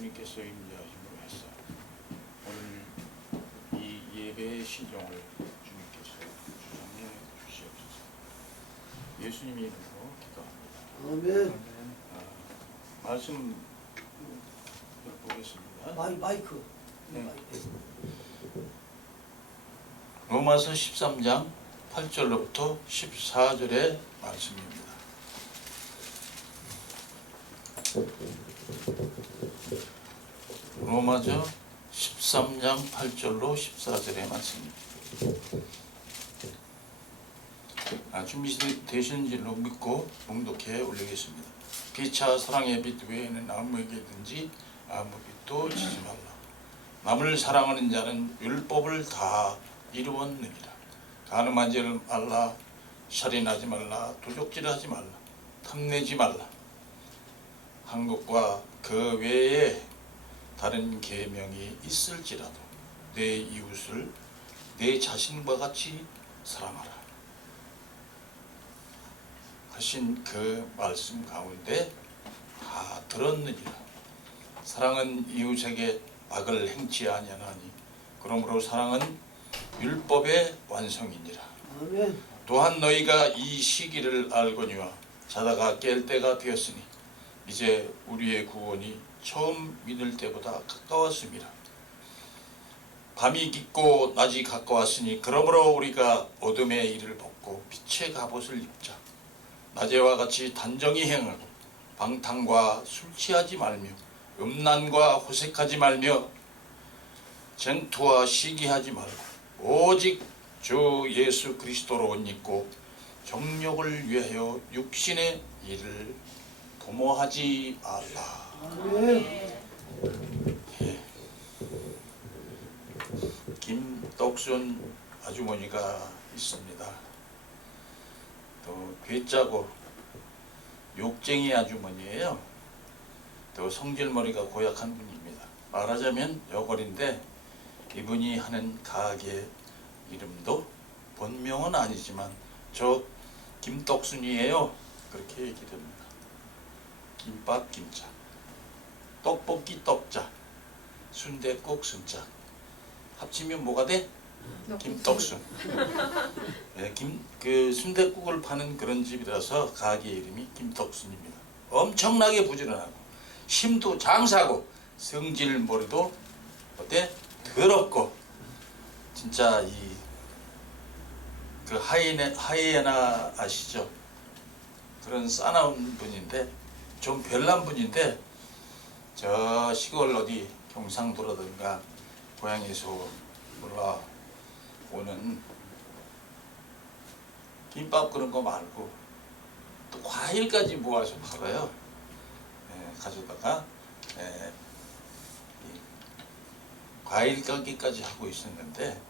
주님께서 임재하심으로 해서 오늘 이 예배의 신정을 주님께서 주장해 주시옵소서. 예수님 이름으로 기도합니다. 아멘. 말씀 보겠습니다. 마이크. 네. 로마서 13장 8절로부터 14절의 말씀입니다. 로마서 13장 8절로 14절의 말씀입니다. 준비되신 줄로 믿고 봉독해 올리겠습니다. 피차 사랑의 빛 외에는 아무에게든지 아무 빛도 지지 말라. 남을 사랑하는 자는 율법을 다 이루었느니라. 간음하지 말라, 살인하지 말라, 도적질하지 말라, 탐내지 말라. 한 것과 그 외에 다른 계명이 있을지라도 내 이웃을 내 자신과 같이 사랑하라 하신 그 말씀 가운데 다 들었느니라. 사랑은 이웃에게 악을 행치 아니하나니 그러므로 사랑은 율법의 완성이니라. 아멘. 또한 너희가 이 시기를 알거니와 자다가 깰 때가 되었으니 이제 우리의 구원이 처음 믿을 때보다 가까웠음이라. 밤이 깊고 낮이 가까웠으니 그러므로 우리가 어둠의 일을 벗고 빛의 갑옷을 입자. 낮에와 같이 단정히 행하고 방탕과 술 취하지 말며 음란과 호색하지 말며 쟁투와 시기하지 말고 오직 주 예수 그리스도로 옷 입고 정욕을 위하여 육신의 일을 도모하지 말라. 아멘. 김떡순 아주머니가 있습니다. 또 괴짜고 욕쟁이 아주머니예요. 또 성질머리가 고약한 분입니다. 말하자면 여걸인데 이분이 하는 가게 이름도 본명은 아니지만 저 김떡순이에요. 그렇게 얘기됩니다. 김밥 김자, 떡볶이 떡자, 순댓국 순자 합치면 뭐가 돼? 김떡순. 네, 그 순댓국을 파는 그런 집이라서 가게 이름이 김떡순입니다. 엄청나게 부지런하고 힘도 장사고 성질머리도 어때? 더럽고 진짜 이 그 하이에나 아시죠? 그런 싸나운 분인데 좀 별난 분인데 저 시골 어디 경상도라든가 고향에서 올라오는 김밥 그런 거 말고 또 과일까지 모아서 팔아요. 가져다가 과일 가게까지 하고 있었는데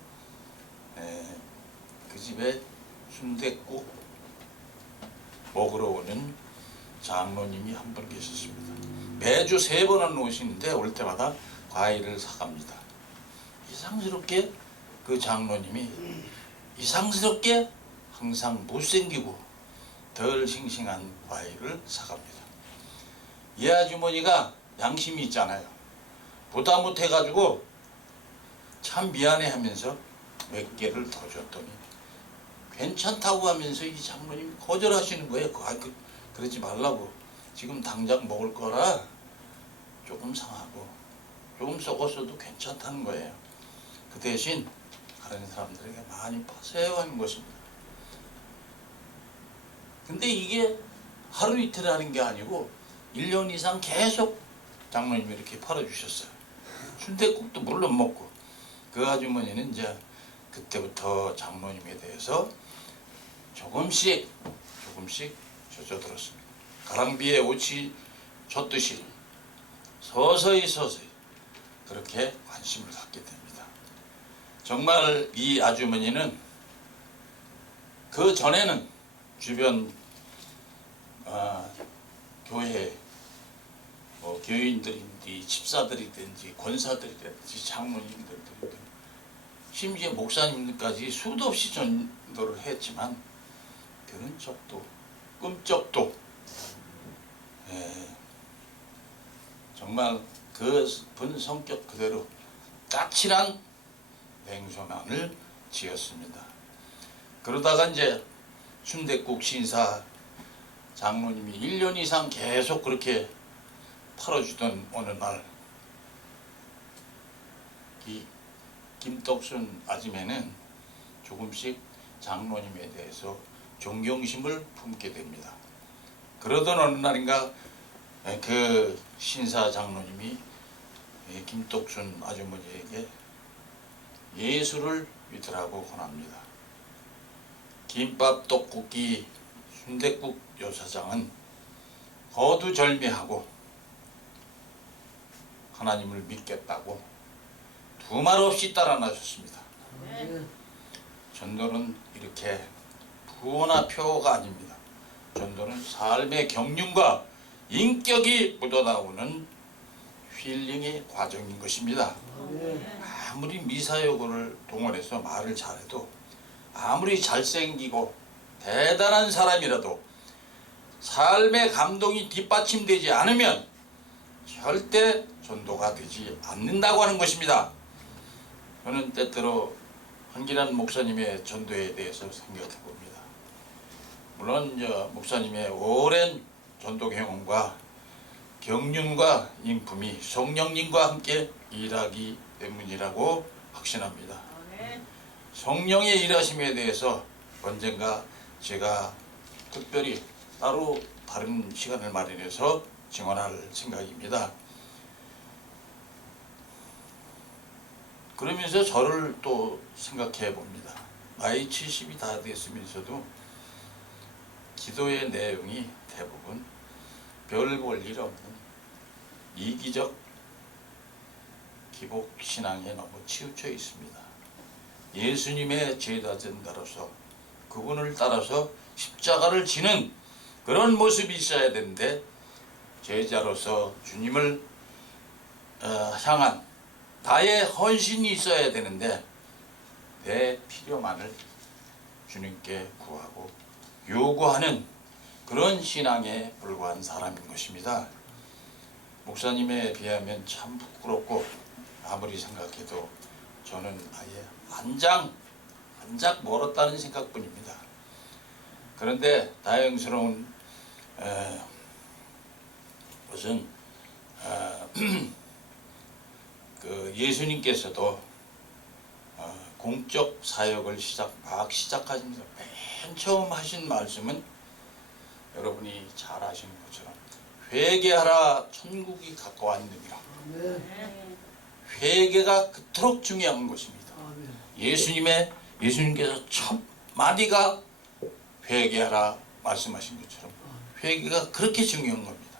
그 집에 순댓국 먹으러 오는 장로님이 한 분 계셨습니다. 매주 3번은 오시는데 올 때마다 과일을 사갑니다. 이상스럽게 그 장로님이 이상스럽게 항상 못생기고 덜 싱싱한 과일을 사갑니다. 이 아주머니가 양심이 있잖아요. 부담 못해가지고 참 미안해하면서 몇 개를 더 줬더니 괜찮다고 하면서 이 장로님이 거절하시는 거예요. 그러지 말라고. 지금 당장 먹을 거라 조금 상하고 조금 썩었어도 괜찮다는 거예요. 그 대신 다른 사람들에게 많이 파세요 하는 것입니다. 근데 이게 하루 이틀 하는 게 아니고 1년 이상 계속 장로님이 이렇게 팔아주셨어요. 순댓국도 물론 먹고. 그 아주머니는 이제 그때부터 장로님에 대해서 조금씩 젖어들었습니다. 가랑비에 옷이 젖듯이 서서히 그렇게 관심을 갖게 됩니다. 정말 이 아주머니는 그 전에는 주변 교회 교인들인지 집사들이든지 권사들이든지 장로님들이든지 심지어 목사님들까지 수도 없이 전도를 했지만 그런 적도 꿈쩍도 정말 그 본 성격 그대로 까칠한 냉소만을 지었습니다. 그러다가 이제 순댓국 신사 장로님이 1년 이상 계속 그렇게 팔아주던 어느 날 이 김떡순 아줌매는 조금씩 장로님에 대해서 존경심을 품게 됩니다. 그러던 어느 날인가 그 신사 장로님이 김떡순 아주머니에게 예수를 믿으라고 권합니다. 김밥, 떡볶이, 순댓국 여사장은 거두절미하고 하나님을 믿겠다고 두 말 없이 따라 나섰습니다. 전도는 이렇게 부호나 표가 아닙니다. 전도는 삶의 경륜과 인격이 묻어나오는 힐링의 과정인 것입니다. 아무리 미사여구를 동원해서 말을 잘해도 아무리 잘생기고 대단한 사람이라도 삶의 감동이 뒷받침되지 않으면 절대 전도가 되지 않는다고 하는 것입니다. 저는 때때로 한기란 목사님의 전도에 대해서 생각해 봅니다. 물론 목사님의 오랜 전도 경험과 경륜과 인품이 성령님과 함께 일하기 때문이라고 확신합니다. 성령의 일하심에 대해서 언젠가 제가 특별히 따로 다른 시간을 마련해서 증언할 생각입니다. 그러면서 저를 또 생각해 봅니다. 나이 70이 다 됐으면서도 기도의 내용이 대부분 별 볼 일 없는 이기적 기복신앙에 너무 치우쳐 있습니다. 예수님의 제자된다로서 그분을 따라서 십자가를 지는 그런 모습이 있어야 되는데 제자로서 주님을 향한 나의 헌신이 있어야 되는데 내 필요만을 주님께 구하고 요구하는 그런 신앙에 불과한 사람인 것입니다. 목사님에 비하면 참 부끄럽고 아무리 생각해도 저는 아예 한작 멀었다는 생각뿐입니다. 그런데 다행스러운 것은 그 예수님께서도 공적 사역을 막 시작하시면서 맨 처음 하신 말씀은 여러분이 잘 아시는 것처럼 회개하라 천국이 가까웠느니라. 회개가 그토록 중요한 것입니다. 예수님께서 첫 마디가 회개하라 말씀하신 것처럼 회개가 그렇게 중요한 겁니다.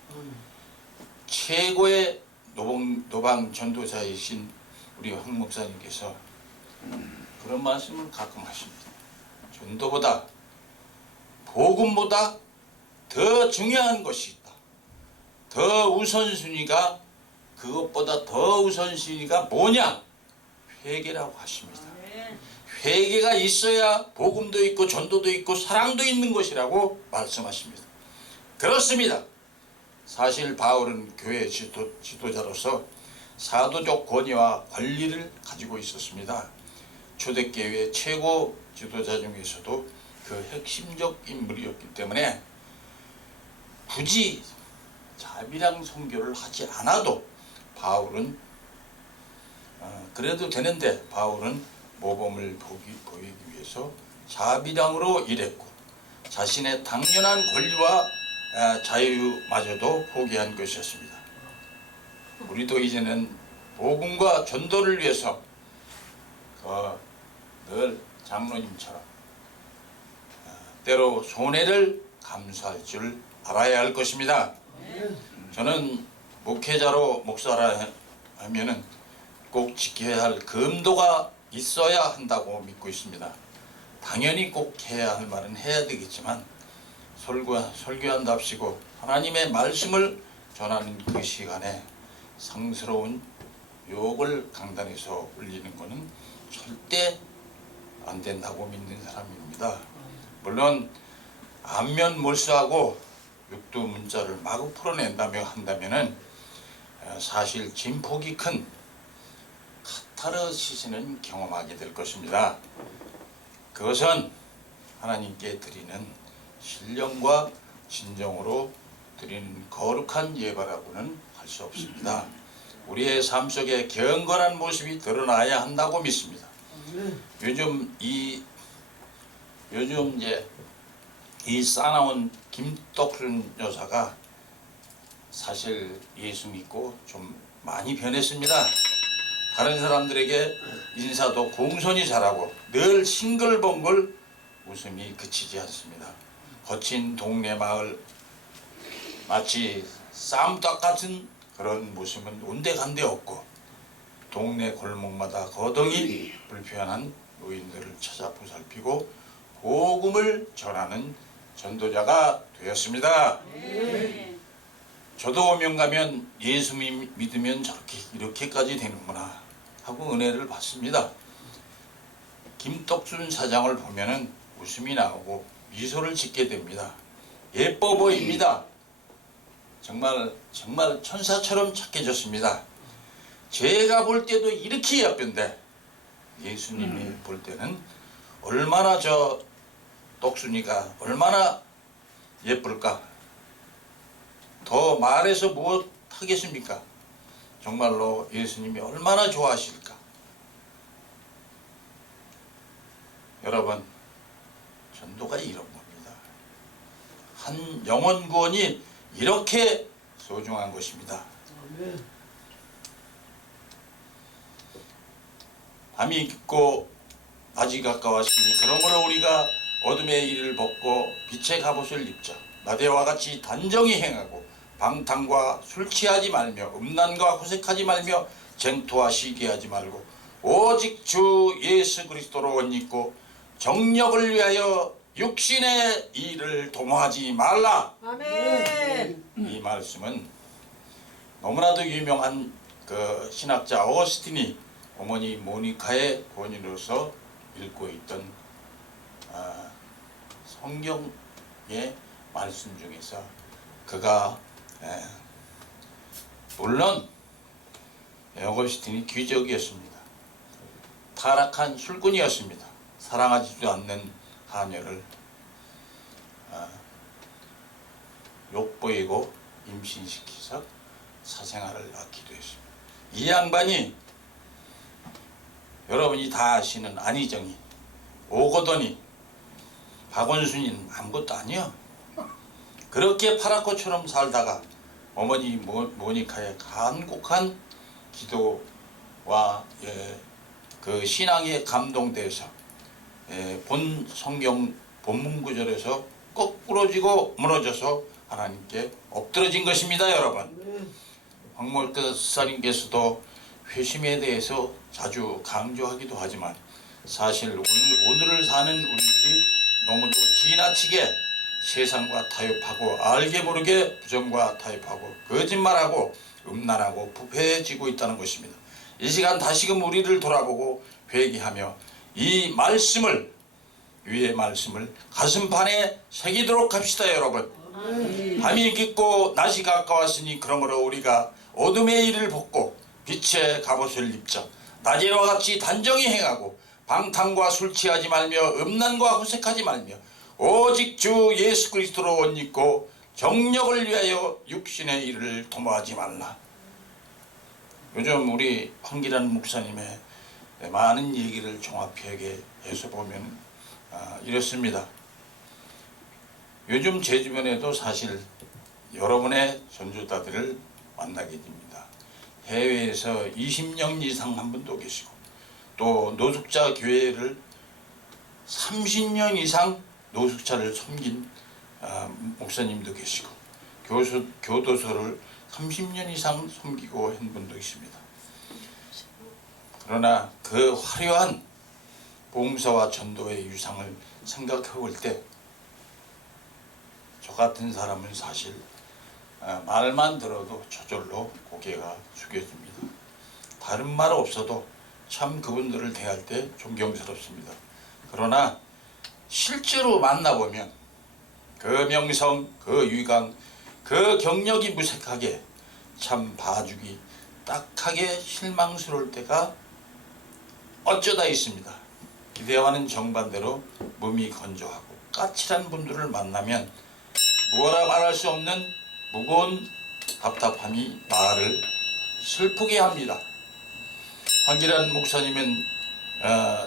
최고의 노방 전도자이신 우리 황 목사님께서 그런 말씀을 가끔 하십니다. 전도보다 복음보다 더 중요한 것이 있다. 더 우선순위가 그것보다 더 우선순위가 뭐냐? 회개라고 하십니다. 회개가 있어야 복음도 있고 전도도 있고 사랑도 있는 것이라고 말씀하십니다. 그렇습니다. 사실 바울은 교회 지도자로서 사도적 권위와 권리를 가지고 있었습니다. 초대교회 최고 지도자 중에서도 그 핵심적 인물이었기 때문에 굳이 자비랑 선교를 하지 않아도 바울은 그래도 되는데 바울은 모범을 보이기 위해서 자비랑으로 일했고 자신의 당연한 권리와 자유마저도 포기한 것이었습니다. 우리도 이제는 복음과 전도를 위해서 늘 장로님처럼 때로 손해를 감수할 줄 알아야 할 것입니다. 저는 목회자로 목사라 하면은 꼭 지켜야 할 금도가 있어야 한다고 믿고 있습니다. 당연히 꼭 해야 할 말은 해야 되겠지만 설교한답시고 하나님의 말씀을 전하는 그 시간에 상스러운 욕을 강단에서 올리는 것은 절대 안 된다고 믿는 사람입니다. 물론 안면 몰수하고 육두 문자를 마구 풀어낸다며 한다면은 사실 진폭이 큰 카타르시스는 경험하게 될 것입니다. 그것은 하나님께 드리는 신령과 진정으로 드리는 거룩한 예배라고는 할 수 없습니다. 우리의 삶 속에 경건한 모습이 드러나야 한다고 믿습니다. 요즘 이제 이 싸나운 김떡순 여사가 사실 예수 믿고 좀 많이 변했습니다. 다른 사람들에게 인사도 공손히 잘하고 늘 싱글벙글 웃음이 그치지 않습니다. 거친 동네 마을 마치 쌈닭 같은 그런 모습은 온데간데 없고 동네 골목마다 거덩이 불편한 노인들을 찾아 보살피고 복음을 전하는 전도자가 되었습니다. 저도 오면 가면 예수 믿으면 저렇게 이렇게까지 되는구나 하고 은혜를 받습니다. 김떡순 사장을 보면은 웃음이 나오고 미소를 짓게 됩니다. 예뻐 보입니다. 정말 천사처럼 착해졌습니다. 제가 볼 때도 이렇게 예쁜데 예수님이 볼 때는 얼마나 저 떡순이가 얼마나 예쁠까. 더 말해서 무엇 하겠습니까? 정말로 예수님이 얼마나 좋아하실까. 여러분, 전도가 이런 겁니다. 한 영혼 구원이 이렇게 소중한 것입니다. 밤이 깊고 낮이 가까웠으니 그러므로 우리가 어둠의 일을 벗고 빛의 갑옷을 입자. 나대와 같이 단정히 행하고 방탕과 술 취하지 말며 음란과 호색하지 말며 쟁토와 시기하지 말고 오직 주 예수 그리스도로 옷 입고 정력을 위하여 육신의 일을 도모하지 말라. 아멘. 이 말씀은 너무나도 유명한 그 신학자 어거스틴이 어머니 모니카의 권위로서 읽고 있던 성경의 말씀 중에서 그가 물론 어거스틴이 귀족이었습니다. 타락한 술꾼이었습니다. 사랑하지도 않는 하녀를 욕보이고 임신시켜서 사생아를 낳기도 했습니다. 이 양반이 여러분이 다 아시는 안희정이, 오거돈이, 박원순이는 아무것도 아니야. 그렇게 파라코처럼 살다가 어머니 모니카의 간곡한 기도와 그 신앙에 감동돼서 본 성경 본문 구절에서 거꾸러지고 무너져서 하나님께 엎드러진 것입니다. 여러분, 황mol터 스사님께서도 회심에 대해서 자주 강조하기도 하지만 사실 오늘을 사는 우리들이 너무도 지나치게 세상과 타협하고 알게 모르게 부정과 타협하고 거짓말하고 음란하고 부패해지고 있다는 것입니다. 이 시간 다시금 우리를 돌아보고 회개하며 이 말씀을, 위의 말씀을 가슴판에 새기도록 합시다. 여러분, 밤이 깊고 낮이 가까웠으니 그러므로 우리가 어둠의 일을 벗고 빛의 갑옷을 입자. 낮에와 같이 단정히 행하고 방탕과 술 취하지 말며 음란과 호색하지 말며 오직 주 예수 그리스도로 옷 입고 정력을 위하여 육신의 일을 도모하지 말라. 요즘 우리 황기란 목사님의 많은 얘기를 종합하게 해서 보면 이렇습니다. 요즘 제 주변에도 사실 여러분의 전도자들을 만나게 됩니다. 해외에서 20년 이상 한 분도 계시고 또 노숙자 교회를 30년 이상 노숙자를 섬긴 목사님도 계시고 교도소를 30년 이상 섬기고 한 분도 있습니다. 그러나 그 화려한 봉사와 전도의 유상을 생각해 볼 때 저 같은 사람은 사실 말만 들어도 저절로 고개가 숙여집니다. 다른 말 없어도 참 그분들을 대할 때 존경스럽습니다. 그러나 실제로 만나보면 그 명성, 그 유강, 그 경력이 무색하게 참 봐주기 딱하게 실망스러울 때가 어쩌다 있습니다. 기대와는 정반대로 몸이 건조하고 까칠한 분들을 만나면 뭐라 말할 수 없는 무거운 답답함이 마음을 슬프게 합니다. 황기란 목사님은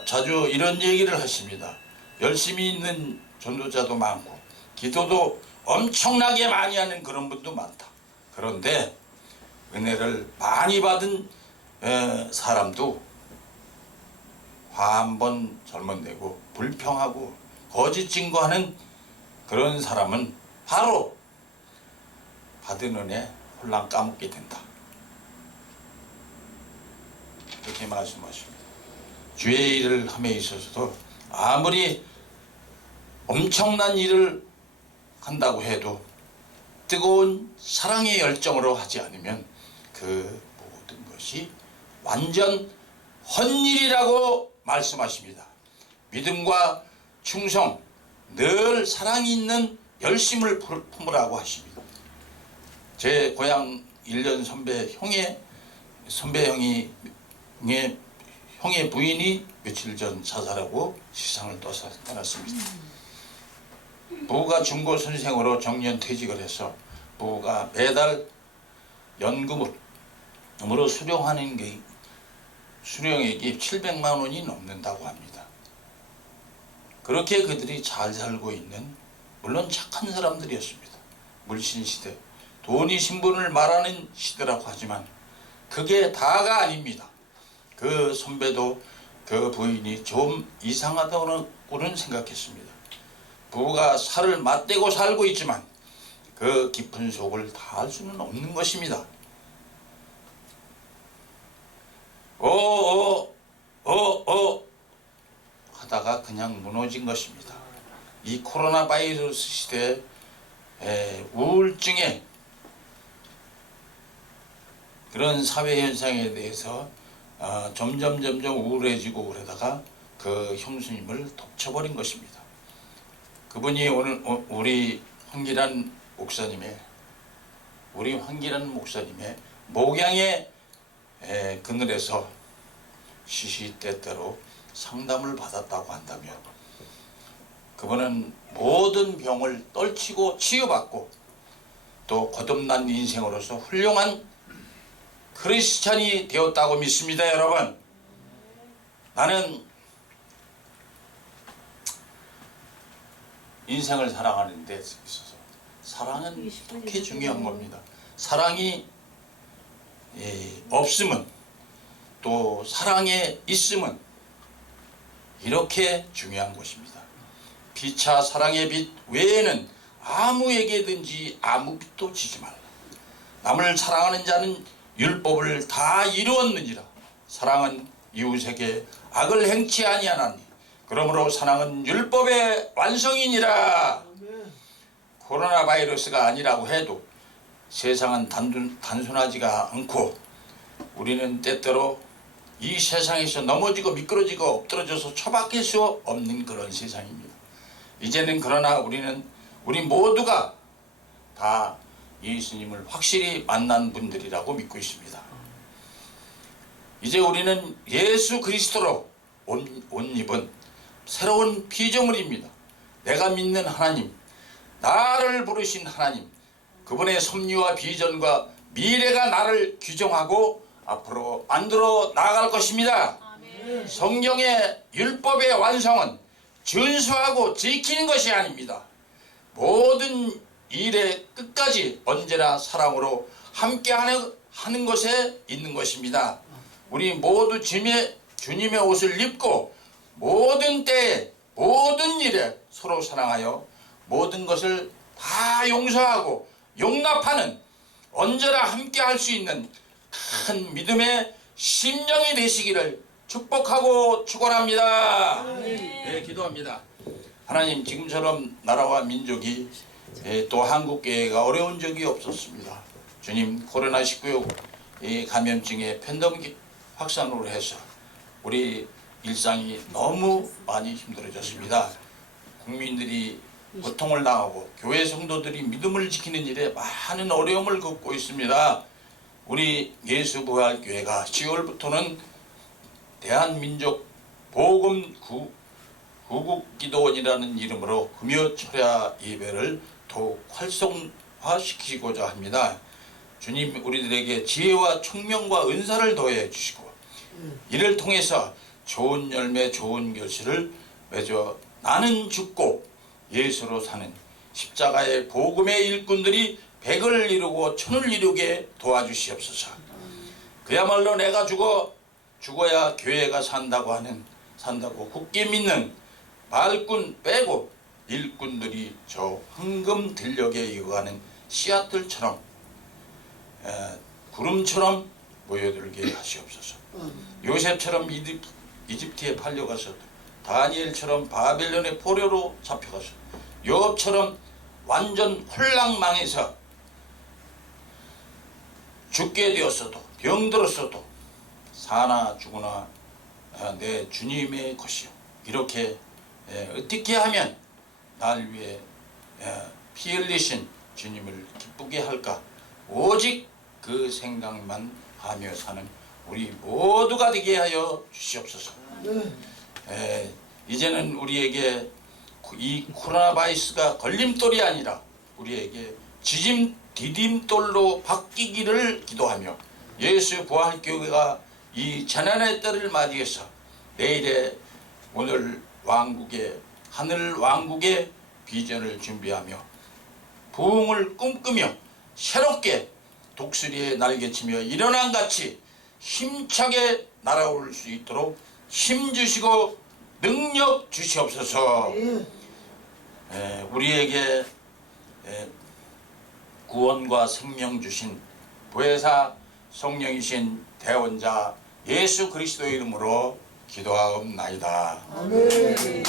자주 이런 얘기를 하십니다. 열심히 있는 전도자도 많고 기도도 엄청나게 많이 하는 그런 분도 많다. 그런데 은혜를 많이 받은 사람도 화 한 번 잘못내고 불평하고 거짓 증거하는 그런 사람은 바로 받은 은혜 홀랑 까먹게 된다. 그렇게 말씀하십니다. 주의 일을 함에 있어서도 아무리 엄청난 일을 한다고 해도 뜨거운 사랑의 열정으로 하지 않으면 그 모든 것이 완전 헛일이라고 말씀하십니다. 믿음과 충성, 늘 사랑이 있는 열심을 품으라고 하십니다. 제 고향 1년 선배 형의 부인이 며칠 전 자살하고 세상을 떠났습니다. 부부가 중고 선생으로 정년 퇴직을 해서 부부가 매달 연금으로 수령하는 게 수령액이 700만 원이 넘는다고 합니다. 그렇게 그들이 잘 살고 있는, 물론 착한 사람들이었습니다. 물신시대, 돈이 신분을 말하는 시대라고 하지만 그게 다가 아닙니다. 그 선배도 그 부인이 좀 이상하다고는 생각했습니다. 부부가 살을 맞대고 살고 있지만 그 깊은 속을 다 알 수는 없는 것입니다. 하다가 그냥 무너진 것입니다. 이 코로나 바이러스 시대에 우울증에 그런 사회 현상에 대해서 점점 우울해지고 그러다가 그 형수님을 덮쳐버린 것입니다. 그분이 오늘 우리 황기란 목사님의 목양의 그늘에서 시시때때로 상담을 받았다고 한다면 그분은 모든 병을 떨치고 치유받고 또 거듭난 인생으로서 훌륭한 크리스찬이 되었다고 믿습니다. 여러분, 나는 인생을 살아가는 데 있어서 사랑은 그렇게 중요한 겁니다. 사랑이 없으면 또 사랑에 있으면 이렇게 중요한 것입니다. 피차 사랑의 빛 외에는 아무에게든지 아무 빛도 지지 말라. 남을 사랑하는 자는 율법을 다 이루었느니라. 사랑은 이웃에게 악을 행치 아니하나니 그러므로 사랑은 율법의 완성이니라. 코로나 바이러스가 아니라고 해도 세상은 단순하지가 않고 우리는 때때로 이 세상에서 넘어지고 미끄러지고 엎드러져서 처박힐 수 없는 그런 세상입니다. 이제는 그러나 우리 모두가 다 예수님을 확실히 만난 분들이라고 믿고 있습니다. 이제 우리는 예수 그리스도로 옷 입은 새로운 피조물입니다. 내가 믿는 하나님, 나를 부르신 하나님, 그분의 섭리와 비전과 미래가 나를 규정하고 앞으로 만들어 나아갈 것입니다. 아멘. 성경의 율법의 완성은 준수하고 지키는 것이 아닙니다. 모든 일의 끝까지 언제나 사랑으로 함께 하는 것에 있는 것입니다. 우리 모두 주님의 옷을 입고 모든 때에 모든 일에 서로 사랑하여 모든 것을 다 용서하고 용납하는 언제나 함께 할 수 있는 큰 믿음의 심령이 되시기를 축복하고 축원합니다. 네, 기도합니다. 하나님, 지금처럼 나라와 민족이 또 한국교회가 어려운 적이 없었습니다. 주님, 코로나19 감염증의 팬데믹 확산으로 해서 우리 일상이 너무 많이 힘들어졌습니다. 국민들이 고통을 당하고 교회 성도들이 믿음을 지키는 일에 많은 어려움을 겪고 있습니다. 우리 예수부활교회가 10월부터는 대한민족 복음 구국기도원이라는 이름으로 금요 철야 예배를 더욱 활성화시키고자 합니다. 주님 우리들에게 지혜와 총명과 은사를 더해 주시고 이를 통해서 좋은 열매 좋은 결실을 맺어 나는 죽고 예수로 사는 십자가의 복음의 일꾼들이 백을 이루고 천을 이루게 도와주시옵소서. 그야말로 내가 죽어야 교회가 산다고 굳게 믿는 발꾼 빼고 일꾼들이 저 황금 들녘에 익어가는 씨앗들처럼 구름처럼 모여들게 하시옵소서. 요셉처럼 이집트에 팔려가서 다니엘처럼 바벨론의 포로로 잡혀가서 욥처럼 완전 홀랑망해서 죽게 되었어도 병들었어도 사나 죽으나 내 주님의 것이요. 이렇게 어떻게 하면 날 위해 피 흘리신 주님을 기쁘게 할까? 오직 그 생각만 하며 사는 우리 모두가 되게 하여 주시옵소서. 이제는 우리에게 이 코로나 바이러스가 걸림돌이 아니라 우리에게 디딤돌로 바뀌기를 기도하며 예수 부활교회가 이 재난의 때를 맞이해서 내일의 오늘 왕국의 하늘 왕국의 비전을 준비하며 부흥을 꿈꾸며 새롭게 독수리에 날개치며 일어난같이 힘차게 날아올 수 있도록 힘 주시고 능력 주시옵소서. 우리에게 구원과 생명 주신 보혜사 성령이신 대원자 예수 그리스도의 이름으로 기도하옵나이다. 아멘.